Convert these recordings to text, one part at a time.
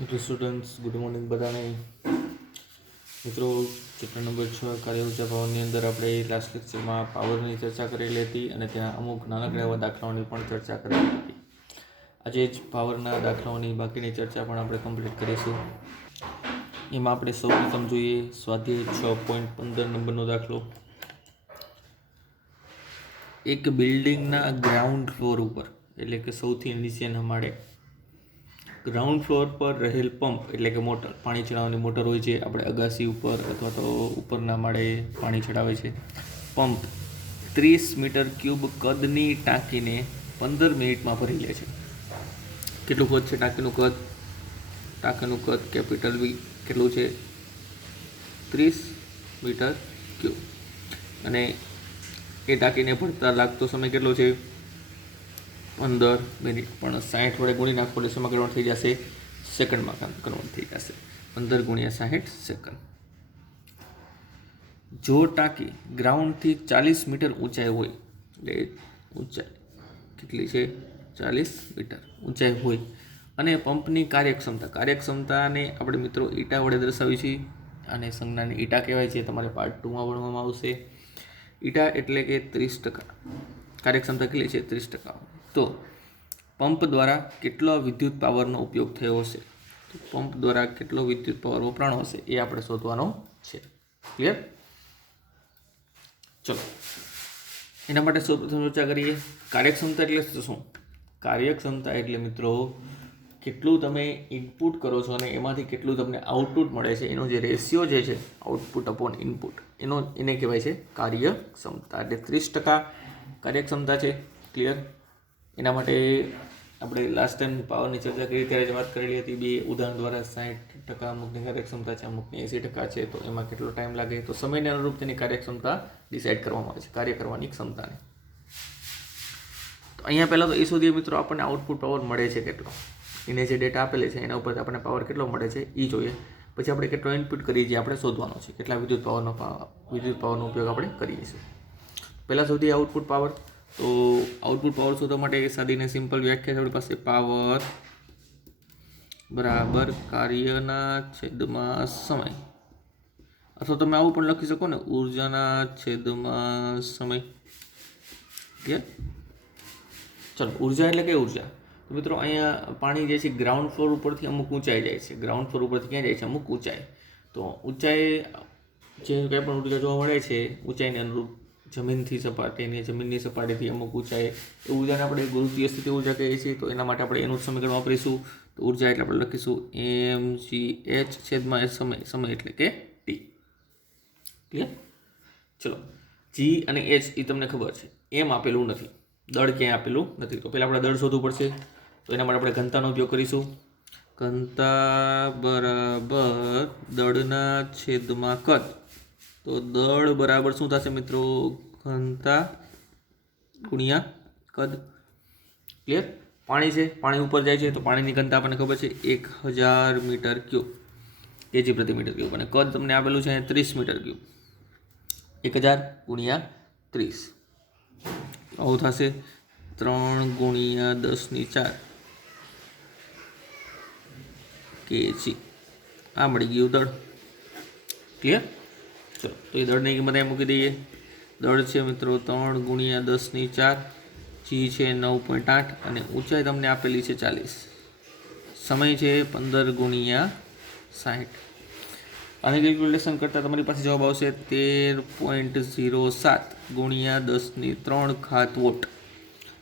तो students good morning बधाने मित्रों चैप्टर नंबर 6 कार्य ऊर्जा पावरनी अंदर આપણે લાસ્ટ લેક્ચરમાં પાવરની ચર્ચા કરેલી હતી અને ત્યાં અમુક નાનકડા એવા દાખલાઓની પણ ચર્ચા કરેલી હતી. આજે જ પાવરના દાખલાઓની બાકીની ચર્ચા પણ આપણે કમ્પ્લીટ કરીશું. એમાં આપણે સૌપ્રથમ જોઈએ સ્વાધ્યાય 6.15 નંબરનો દાખલો. એક બિલ્ડિંગના ગ્રાઉન્ડ ફ્લોર ઉપર એટલે કે સૌથી નીચેના માળે ગ્રાઉન્ડ ફ્લોર પર રહેલ પંપ એટલે કે મોટર, પાણી ચડાવવાની મોટર હોય છે. આપણે અગાસી ઉપર અથવા તો ઉપરના માળે પાણી ચડાવે છે. પંપ 30 મીટર ક્યુબ કદની ટાંકીને 15 મિનિટમાં ભરી લે છે. કેટલું કદ છે ટાંકીનું કદ? ટાંકીનું કદ કેપિટલ વી કેટલું છે? 30 મીટર ક્યુબ. અને એ ટાંકીને ભરતા લાગતો સમય કેટલો છે? 15 મિનિટ. પણ 60 વડે ગુણી નાખો એટલે શેમાં કન્વર્ટ થઈ જશે? સેકન્ડમાં કન્વર્ટ થઈ જશે. 15 ગુણ્યા 60 સેકન્ડ. જો ટાંકી ગ્રાઉન્ડથી 40 મીટર ઊંચાઈ હોય, એટલે ઊંચાઈ કેટલી છે? 40 મીટર ઊંચાઈ હોય અને પંપની કાર્યક્ષમતાને આપણે મિત્રો ઈટા વડે દર્શાવી છીએ. અને સંજ્ઞાને ઈટા કહેવાય છે. તમારે પાર્ટ 2માં ભણવામાં આવશે. ઈટા એટલે કે 30%. કાર્યક્ષમતા કેટલી છે? 30%. તો પંપ દ્વારા કેટલો વિદ્યુત પાવરનો ઉપયોગ થયો હશે? તો પંપ દ્વારા કેટલો વિદ્યુત પાવર વપરાણો હશે એ આપણે શોધવાનો છે. ક્લિયર? ચલો એના માટે સૌપ્રથમ ચર્ચા કરીએ. કાર્યક્ષમતા એટલે શું? કાર્યક્ષમતા એટલે મિત્રો કેટલું તમે ઇનપુટ કરો છો અને એમાંથી કેટલું તમને આઉટપુટ મળે છે એનો જે રેશિયો જે છે આઉટપુટ અપોન ઇનપુટ એને કહેવાય છે કાર્યક્ષમતા. એટલે 30% કાર્યક્ષમતા છે. ક્લિયર? એના માટે આપણે લાસ્ટ ટાઈમ પાવરની ચર્ચા કરી ત્યારે જ વાત કરેલી હતી. બે ઉદાહરણ દ્વારા 60% અમુકની કાર્યક્ષમતા છે, અમુકની 80% છે. તો એમાં કેટલો ટાઈમ લાગે? તો સમયને અનુરૂપ તેની કાર્યક્ષમતા ડિસાઇડ કરવામાં આવે છે, કાર્ય કરવાની ક્ષમતાને. તો અહીંયા પહેલાં તો એ શોધીએ મિત્રો આપણને આઉટપુટ પાવર મળે છે કેટલો. એને જે ડેટા આપેલી છે એના ઉપર આપણને પાવર કેટલો મળે છે એ જોઈએ. પછી આપણે કેટલો ઇનપુટ કરીએ છીએ આપણે શોધવાનો છે. કેટલા વિદ્યુત પાવરનો ઉપયોગ આપણે કરીએ છીએ. પહેલાં શોધીએ આઉટપુટ પાવર. તો આઉટપુટ પાવર શોધવા માટે સાદીને સિમ્પલ વ્યાખ્યા આપણી પાસે પાવર બરાબર કાર્યના છેદમાં સમય. અથવા તમે આવું પણ લખી શકો ને, ઉર્જાના છેદમાં સમય. ક્લિયર? ચલો, ઉર્જા એટલે કઈ ઉર્જા? તો મિત્રો અહીંયા પાણી જે છે ગ્રાઉન્ડ ફ્લોર ઉપરથી અમુક ઊંચાઈ જાય છે. ગ્રાઉન્ડ ફ્લોર ઉપરથી ક્યાં જાય છે? અમુક ઊંચાઈ. તો ઊંચાઈ જે કંઈ પણ ઉર્જા જોવા મળે છે ઊંચાઈને અનુરૂપ જમીનની સપાટીથી અમુક ઊંચાઈ, એ ઉર્જાને આપણે ગુરુત્વીય સ્થિતિ ઉર્જા કહીએ છીએ. તો એના માટે આપણે એનું સમીકરણ વાપરીશું. તો ઉર્જા એટલે આપણે લખીશું mgh છેદમાં સમય એટલે કે t. ક્લિયર? ચલો, જી અને એચ એ તમને ખબર છે. એમ આપેલું નથી, દળ ક્યાંય આપેલું નથી. તો પહેલાં આપણે દળ શોધવું પડશે. તો એના માટે આપણે ઘનતાનો ઉપયોગ કરીશું. ઘનતા બરાબર દળના છેદમાં કદ. તો દળ બરાબર શું થશે મિત્રો? ઘનતા ગુણ્યા કદ. ક્લિયર? પાણી છે, પાણી ઉપર જાય છે તો પાણીની ઘનતા આપણને ખબર છે 1000 મીટર ક્યુબ કેજી પ્રતિ મીટર ક્યુબ. અને કદ તમને આપેલું છે 30 મીટર ક્યુબ. 1000 ગુણ્યા 30 આવું થશે 3 ગુણ્યા 10⁴ કેજી. આ મળી ગયું દળ. ક્લિયર? ચલો, તો એ દળની કિંમત અહીં મૂકી દઈએ. દળ છે મિત્રો 3 ગુણ્યા 10⁴. જી છે 9.8 અને ઊંચાઈ તમને આપેલી છે 40. સમય છે 15 ગુણ્યા 60. આની કેલ્ક્યુલેશન કરતાં તમારી પાસે જવાબ આવશે 13.07 ગુણ્યા 10⁻³ વોટ.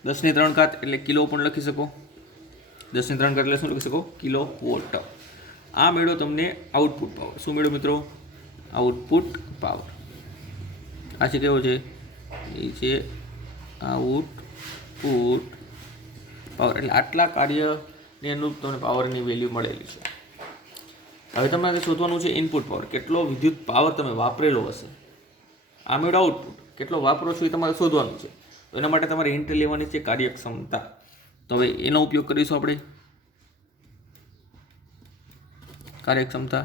10⁻³ એટલે કિલો પણ લખી શકો. 10⁻³ એટલે શું લખી શકો? Kilo watt. આ મેળો તમને આઉટપુટ પાવર. શું મેળો મિત્રો? Output power. આ છે કેવો છે? એ છે આઉટપુટ પાવર. એટલે આટલા કાર્યને અનુરૂપ તમને પાવરની વેલ્યુ મળેલી છે. હવે તમારે શોધવાનું છે ઇનપુટ પાવર. કેટલો વિદ્યુત પાવર તમે વાપરેલો હશે. આ મેળો આઉટપુટ. કેટલો વાપરો છો એ તમારે શોધવાનું છે. તો એના માટે તમારે ઇન્ટ લેવાની છે કાર્યક્ષમતા. તો હવે એનો ઉપયોગ કરીશું આપણે. કાર્યક્ષમતા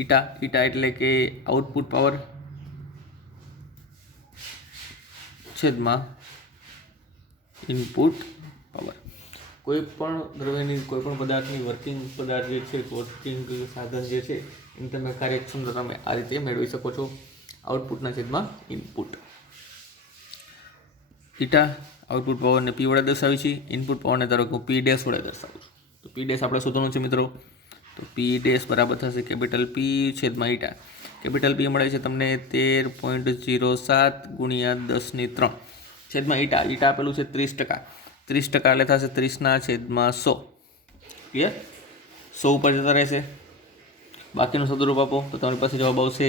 ઈટા. ઈટા એટલે કે આઉટપુટ પાવર છેદમાં ઇનપુટ પાવર. કોઈપણ દ્રવ્યની કોઈપણ પદાર્થની વર્કિંગ પદાર્થ જે છે વર્કિંગ સાધન જે છે એની તમે કાર્યક્ષમતા તમે આ રીતે મેળવી શકો છો, આઉટપુટના છેદમાં ઇનપુટ. ઈટા આઉટપુટ પાવરને પી વડે દર્શાવી છે, ઇનપુટ પાવરને ધારો કે હું પી ડેશ વડે દર્શાવું છું. તો પી ડેશ આપણે શોધવાનું છે મિત્રો. તો પી ડેશ બરાબર થશે કેપિટલ પી છેદમાં ઈટા. કેપિટલ પી મળે છે તમને 13.07 ગુણ્યા 10^3 છેદમાં ઈટા. ઈટા આપેલું છે 30%. 30% એટલે થશે 30/100. ક્લિયર? 100 ઉપર જતા રહેશે. બાકીનું સદરૂપ આપો તો તમારી પાસે જવાબ આવશે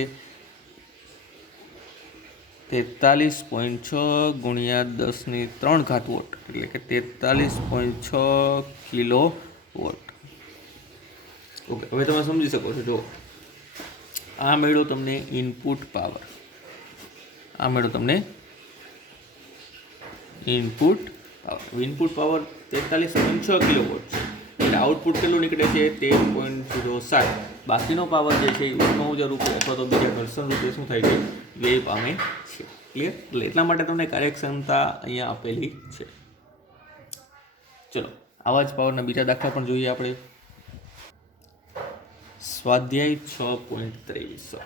43.6 ગુણ્યા 10^3 વોટ, એટલે કે 43.6 કિલો વોટ. ઓકે, હવે તમે સમજી શકો છો. જો આ મળ્યો તમને ઇનપુટ પાવર, આ મળ્યો તમને input power. Input power 43.6 kilo watt છે, એટલે આઉટપુટ કેટલું નીકળે છે 13.07. બાકીનો પાવર જે છે એ ઉષ્મા ઉર્જા રૂપે અથવા તો બીજા ઘર્ષણ રૂપે શું થાય છે, વ્યય પામે છે. ક્લિયર? એટલે એટલા માટે તમને કાર્યક્ષમતા અહીંયા આપેલી છે. ચલો આવા જ પાવરના બીજા દાખલા પણ જોઈએ આપણે. સ્વાધ્યાય 6.23.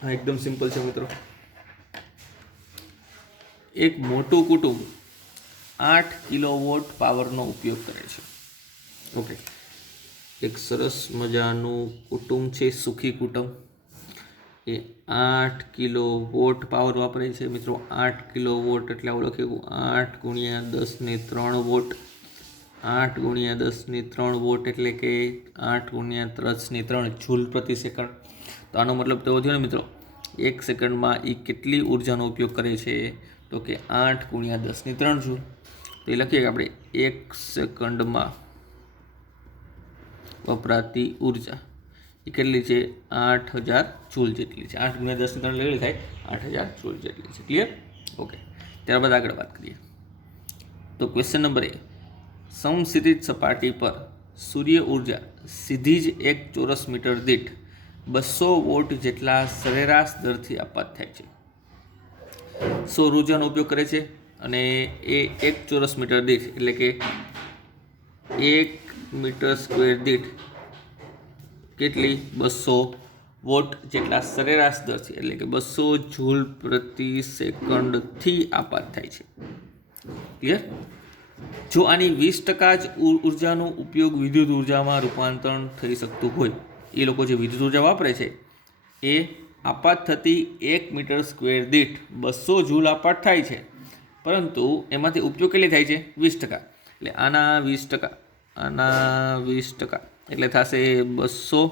હા, એકદમ સિમ્પલ છે મિત્રો. એક મોટું કુટુંબ 8 કિલોવોટ પાવરનો ઉપયોગ કરે છે. ઓકે, એક સરસ મજાનું કુટુંબ છે, સુખી કુટુંબ. એ 8 કિલોવોટ પાવર વાપરે છે મિત્રો. 8 કિલોવોટ એટલે આપણે લખ્યું 8 ગુણ્યા 10^3 વોટ. 8 ગુણ્યા 10^3 વોટ એટલે કે 8 ગુણ્યા 10^3 જૂલ પ્રતિ સેકન્ડ. તો આનો મતલબ તો થયો ને મિત્રો, 1 સેકન્ડમાં એ કેટલી ઉર્જાનો ઉપયોગ કરે છે, તો કે 8 ગુણ્યા 10^3 જૂલ. તો એ લખીએ કે આપણે 1 સેકન્ડમાં વપરાતી ઉર્જા એ કેટલી છે, 8000 જૂલ જેટલી છે. 8 ગુણ્યા 10^3 કેટલી થાય, 8000 જૂલ જેટલી છે. ક્લિયર? ઓકે, ત્યારબાદ આગળ વાત કરીએ. તો ક્વેશ્ચન નંબર 1, સમશીતોષ્ણ સપાટી પર સૂર્ય ઉર્જા સીધી જ 1 ચોરસ મીટર દીઠ 200 વોટ જેટલા સરેરાશ દરથી આપાત થાય છે. સૌર ઉર્જાનો ઉપયોગ કરે છે અને એ 1 ચોરસ મીટર દીઠ એટલે કે 1 મીટર સ્ક્વેર દીઠ કેટલી, 200 વોટ જેટલા સરેરાશ દરથી એટલે કે 200 જૂલ પ્રતિ સેકન્ડથી આપાત થાય છે. ક્લિયર? જો આની 20% જ ઉર્જાનો ઉપયોગ વિદ્યુત ઉર્જામાં રૂપાંતરણ થઈ શકતું હોય, એ લોકો જે વિદ્યુત ઉર્જા વાપરે છે એ આપાત થતી 1 મીટર સ્ક્વેર દીઠ 200 જૂલ આપાત થાય છે, પરંતુ એમાંથી ઉપયોગ કેટલી થાય છે, 20%. એટલે આના 20%, આના 20% એટલે થશે 200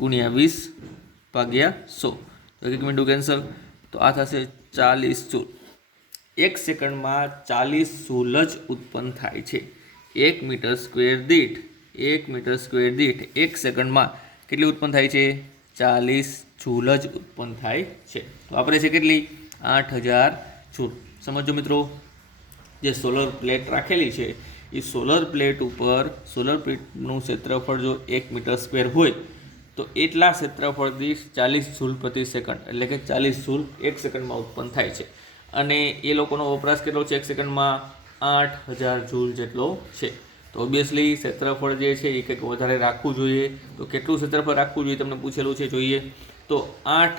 ગુણ્યા 20/100. તો 1 મિનિટ કેન્સલ, તો આ થશે 40 જૂલ. 1 સેકન્ડમાં 40 જૂલ જ ઉત્પન્ન થાય છે. 1 મીટર સ્ક્વેર દીઠ 1 સેકન્ડમાં કેટલી ઉત્પન્ન થાય છે, 40 જૂલ જ ઉત્પન્ન થાય છે. તો આપણે છે કેટલી, 8000 જૂલ. સમજો મિત્રો, જે સોલર પ્લેટ રાખેલી છે એ સોલર પ્લેટનું ક્ષેત્રફળ જો 1 મીટર સ્ક્વેર હોય તો એટલા ક્ષેત્રફળથી 40 જૂલ પ્રતિ સેકન્ડ એટલે કે 40 જૂલ 1 સેકન્ડમાં ઉત્પન્ન થાય છે. અને એ લોકોનો વપરાશ કેટલો છે 1 સેકન્ડમાં, 8000 જૂલ જેટલો છે. તો ઓબ્વિયસલી ક્ષેત્રફળ જે છે એ કંઈક વધારે રાખવું જોઈએ. તો કેટલું ક્ષેત્રફળ રાખવું જોઈએ તમને પૂછેલું છે, જોઈએ તો 8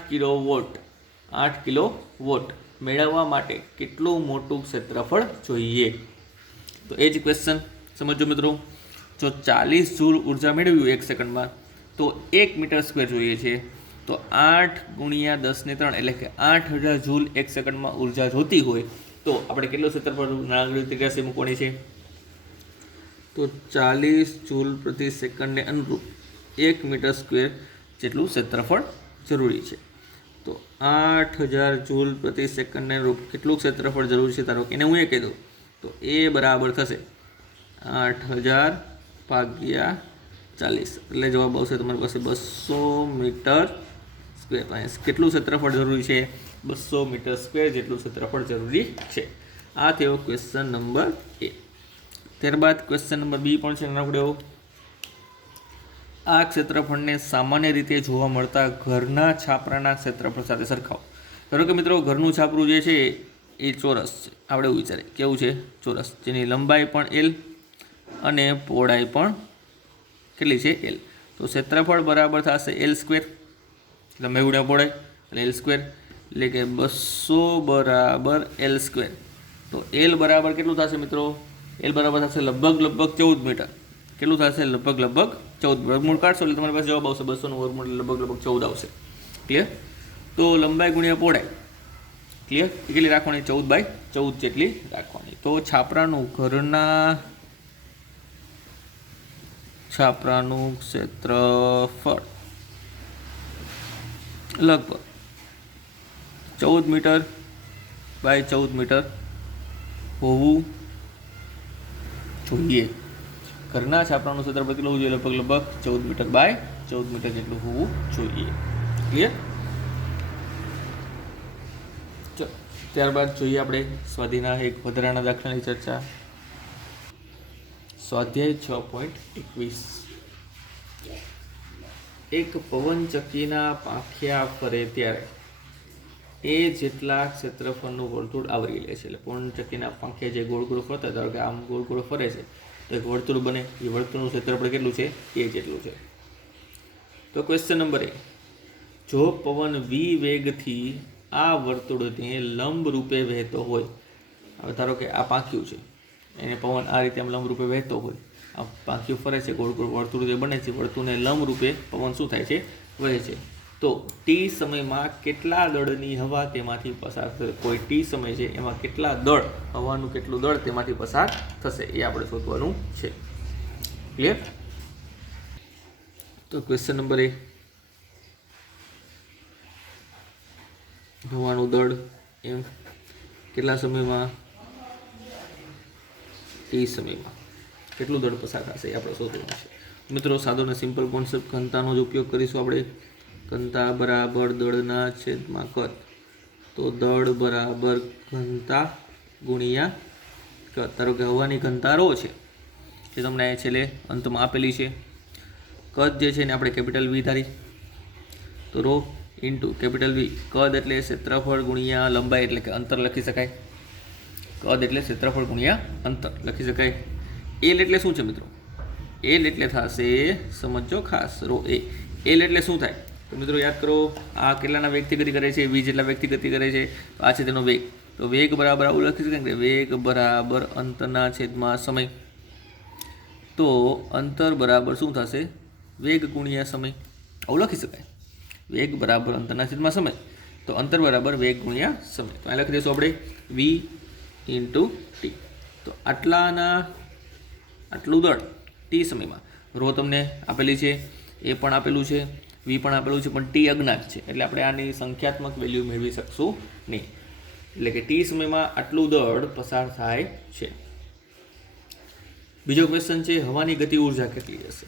કિલોવોટ મેળવવા માટે કેટલું મોટું ક્ષેત્રફળ જોઈએ. તો એ જ ક્વેશ્ચન સમજો મિત્રો. જો 40 જૂલ ઉર્જા મેળવ્યું 1 સેકન્ડમાં તો 1 મીટર સ્ક્વેર જોઈએ છે. તો 8 ગુણ્યા 10^3 એટલે કે 8000 જૂલ 1 સેકન્ડમાં ઉર્જા જોતી હોય તો આપણે કેટલું ક્ષેત્રફળ નાગરિક મૂકવાની છે, તો 40 જૂલ પ્રતિ સેકન્ડને અનુરૂપ 1 મીટર સ્ક્વેર જેટલું ક્ષેત્રફળ જરૂરી છે. તો 8000 જૂલ પ્રતિ સેકન્ડને અનુરૂપ કેટલું ક્ષેત્રફળ જરૂરી છે, ધારો કે એને હું એ કહી દઉં તો એ બરાબર થશે 8000/40 એટલે જવાબ આવશે તમારી પાસે 200 મીટર સ્ક્વેર. કેટલું ક્ષેત્રફળ જરૂરી છે, 200 મીટર સ્ક્વેર જેટલું ક્ષેત્રફળ જરૂરી છે. આ થયો ક્વેશ્ચન નંબર A. ત્યારબાદ ક્વેશ્ચન નંબર B પણ છે નાનકડો. આ ક્ષેત્રફળને સામાન્ય રીતે જોવા મળતા ઘરના છાપરાના ક્ષેત્રફળ સાથે સરખાવો. ધારો કે મિત્રો ઘરનું છાપરું જે છે એ ચોરસ છે. આપણે એવું વિચારીએ કેવું છે? ચોરસ, જેની લંબાઈ પણ એલ અને પહોળાઈ પણ કેટલી છે? એલ. તો ક્ષેત્રફળ બરાબર થશે એલ સ્ક્વેર, લંબાઈ ગુણ્યા પહોળાઈ એટલે એલ સ્ક્વેર, એટલે કે 200 બરાબર એલ સ્ક્વેર. તો એલ બરાબર કેટલું થશે મિત્રો? એલ બરાબર થશે લગભગ 14 મીટર. કેટલું થશે? લગભગ 14. વર્ગમૂળ કાઢશો એટલે તમારી પાસે જવાબ આવશે 200 નું વર્ગમૂળ લગભગ 14 આવશે. ક્લિયર? તો લંબાઈ ગુણ્યા પહોળાઈ ક્લિયર કેટલી રાખવાની? 14/14 જેટલી રાખવાની. તો છાપરાનું ક્ષેત્રફળ લગભગ 14 મીટર બાય 14 મીટર હોવું જોઈએ. ઘરના છાપરાનું ક્ષેત્રફળ કેટલું હોવું જોઈએ? લગભગ 14 મીટર બાય 14 મીટર જેટલું હોવું જોઈએ. ક્લિયર? ચલો ત્યારબાદ જોઈએ આપણે સ્વાધ્યાયના એક વધારાના દાખલાની ચર્ચા. સ્વાધ્યાય 6.21. એક પવનચક્કીના પાંખિયા ફરે ત્યારે એ જેટલા ક્ષેત્રફળનું વર્તુળ આવરી લે છે. એટલે પવનચક્કીના પાંખિયા જે ગોળ ગોળ ફરતા, ધારો કે આમ ગોળ ગોળ ફરે છે તો એક વર્તુળ બને. એ વર્તુળનું ક્ષેત્રફળ કેટલું છે? એ જેટલું છે. તો ક્વેશ્ચન નંબર 1, જો પવન v વેગથી આ વર્તુળને લંબ રૂપે વહેતો હોય, હવે ધારો કે આ પાંખિયું છે, એને પવન આ રીતે આમ લંબ રૂપે વહેતો હોય, આ પાંખિયું ફરે છે, ગોળ ગોળ વર્તુળ જે બને છે, વર્તુળને લંબ રૂપે પવન શું થાય છે? વહે છે. તો ટી સમયમાં કેટલા દળની હવા તેમાંથી પસાર થશે? કોઈ ટી સમય છે એમાં કેટલા દળ, હવાનું કેટલું દળ તેમાંથી પસાર થશે એ આપણે શોધવાનું છે. ક્લિયર? તો ક્વેશ્ચન નંબર 1, હવાનું દળ એમ કેટલા સમયમાં? ટી સમયમાં કેટલું દળ પસાર થશે એ આપણે શોધવાનું છે. મિત્રો સાદો અને સિમ્પલ કોન્સેપ્ટ ઘનતાનો જ ઉપયોગ કરીશું આપણે. ઘનતા બરાબર દળના છેદમાં કદ. તો દળ બરાબર ઘનતા ગુણ્યા કદ. ધારો કે હવાની ઘનતા ρ છે, જે તમને છેલ્લે અંતમાં આપેલી છે. કદ જે છે એને આપણે કેપિટલ V ધારી, તો ρ ઇન્ટુ કેપિટલ V. કદ એટલે ક્ષેત્રફળ ગુણ્યા લંબાઈ એટલે કે અંતર લખી શકાય. કદ એટલે ક્ષેત્રફળ ગુણ્યા અંતર લખી શકાય. એલ એટલે શું છે મિત્રો? એલ એટલે થશે, સમજો ખાસ, ρ a. એલ એટલે શું થાય? તો મિત્રો યાદ કરો, આ કેટલાના વેગથી ગતિ કરે છે? v જેટલા વેગથી ગતિ કરે છે. તો આ છે તેનો વેગ. તો વેગ બરાબર આવું લખી શકાય કે વેગ બરાબર અંતરના છેદમાં સમય. તો અંતર બરાબર શું થશે? વેગ ગુણ્યા સમય. આવું લખી શકાય. વેગ બરાબર અંતરના છેદમાં સમય. તો અંતર બરાબર વેગ ગુણ્યા સમય. તો અહીં લખી દઈશું આપણે v ઇન્ટુ ટી. તો આટલું દળ ટી સમયમાં. ρ તમને આપેલી છે, એ પણ આપેલું છે, v પણ આપેલું છે, પણ ટી અજ્ઞાત છે એટલે આપણે આની સંખ્યાત્મક વેલ્યુ મેળવી શકશું નહીં. એટલે કે ટી સમયમાં આટલું દળ પસાર થાય છે. બીજો ક્વેશ્ચન છે, હવાની ગતિ ઉર્જા કેટલી હશે?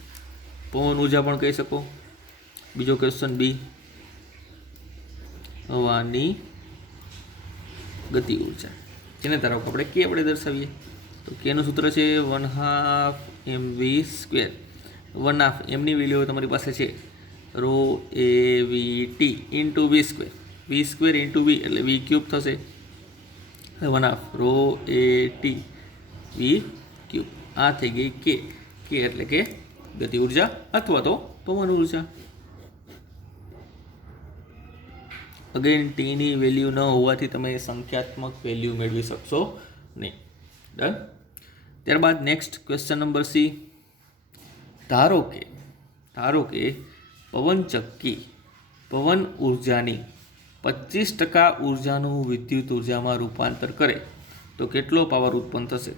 પવન ઉર્જા પણ કહી શકો. બીજો ક્વેશ્ચન બી, હવાની ગતિ ઉર્જા, જેને ધારો કે આપણે કે આપણે દર્શાવીએ. તો કેનું સૂત્ર છે 1/2 mv². 1/2 એમની વેલ્યુ તમારી પાસે છે ρ a v t into v². v² into v એટલે v³ થશે. 1/2 ρ a t v³. આ થઈ ગઈ કે. કે એટલે કે ગતિ ઉર્જા અથવા તો પવન ઉર્જા. અગેન ટીની વેલ્યુ ન હોવાથી તમે સંખ્યાત્મક વેલ્યુ મેળવી શકશો નહીં. ડન. ત્યારબાદ નેક્સ્ટ ક્વેશ્ચન નંબર સી. ધારો કે પવનચક્કી પવન ઉર્જાની 25% ઉર્જાનું વિદ્યુત ઉર્જામાં રૂપાંતર કરે તો કેટલો પાવર ઉત્પન્ન થશે?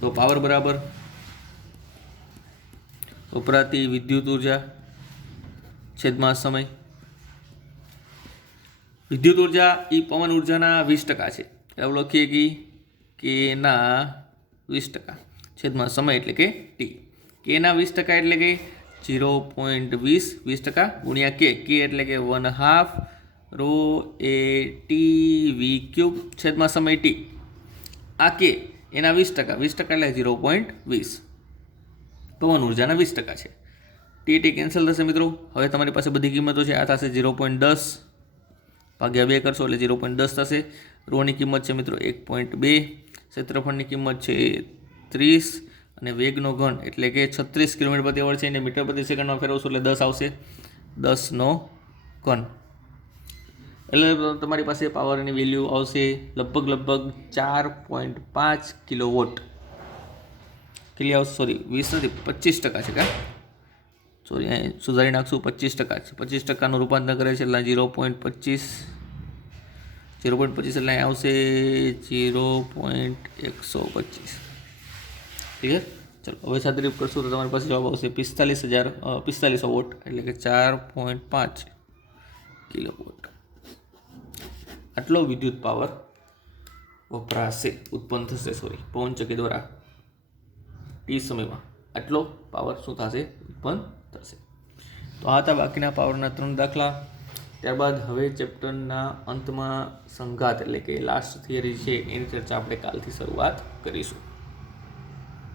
તો પાવર બરાબર વપરાતી વિદ્યુત ઉર્જા છેદમાં સમય. વિદ્યુત ઉર્જા એ પવન ઉર્જાના 20% છે. એવું લખીએ કે ના 20% છેદમાં સમય એટલે કે ટી. કેના 20% એટલે કે 0.20 ગુણ્યા કે એટલે કે 1/2 ρ a t v³ છેદમાં સમય ટી. આ કે એના 20% એટલે 0.20. પવન ઉર્જાના 20% છે. ટી કેન્સલ થશે મિત્રો. હવે તમારી પાસે બધી કિંમતો છે. આ થશે 0.10 ભાગ્યા 2 કરશો એટલે 0.10 થશે. રોની કિંમત છે મિત્રો 1.2, ક્ષેત્રફળની કિંમત છે 30 અને વેગનો ઘન એટલે કે 36 કિલોમીટર પ્રતિ અવર છે એને મીટર પ્રતિ સેકન્ડમાં ફેરવશું એટલે 10 આવશે, 10નો ઘન. એટલે તમારી પાસે પાવરની વેલ્યુ આવશે લગભગ 4.5 કિલોવોટ. કેટલી આવશે? સોરી 20 નથી, 25% છે કા સોરી અહીં સુધારી નાખશું, 25% છે. 25%નું રૂપાંતર કરે છે એટલે 0.25 એટલે અહીં આવશે 0.125. ક્લિયર? ચલો હવે સાદરીકરણ કરશું તો તમારી પાસે જવાબ આવશે 4500 વોટ એટલે કે 4.5 કિલોવોટ. આટલો વિદ્યુત પાવર વપરાશે, ઉત્પન્ન થશે પવનચક્કી દ્વારા ટી સમયમાં. આટલો પાવર શું થશે? ઉત્પન્ન થશે. તો આ હતા બાકીના પાવરના 3 દાખલા. ત્યારબાદ હવે ચેપ્ટરના અંતમાં સંઘાત એટલે કે લાસ્ટ થિયરી છે એની ચર્ચા આપણે કાલથી શરૂઆત કરીશું.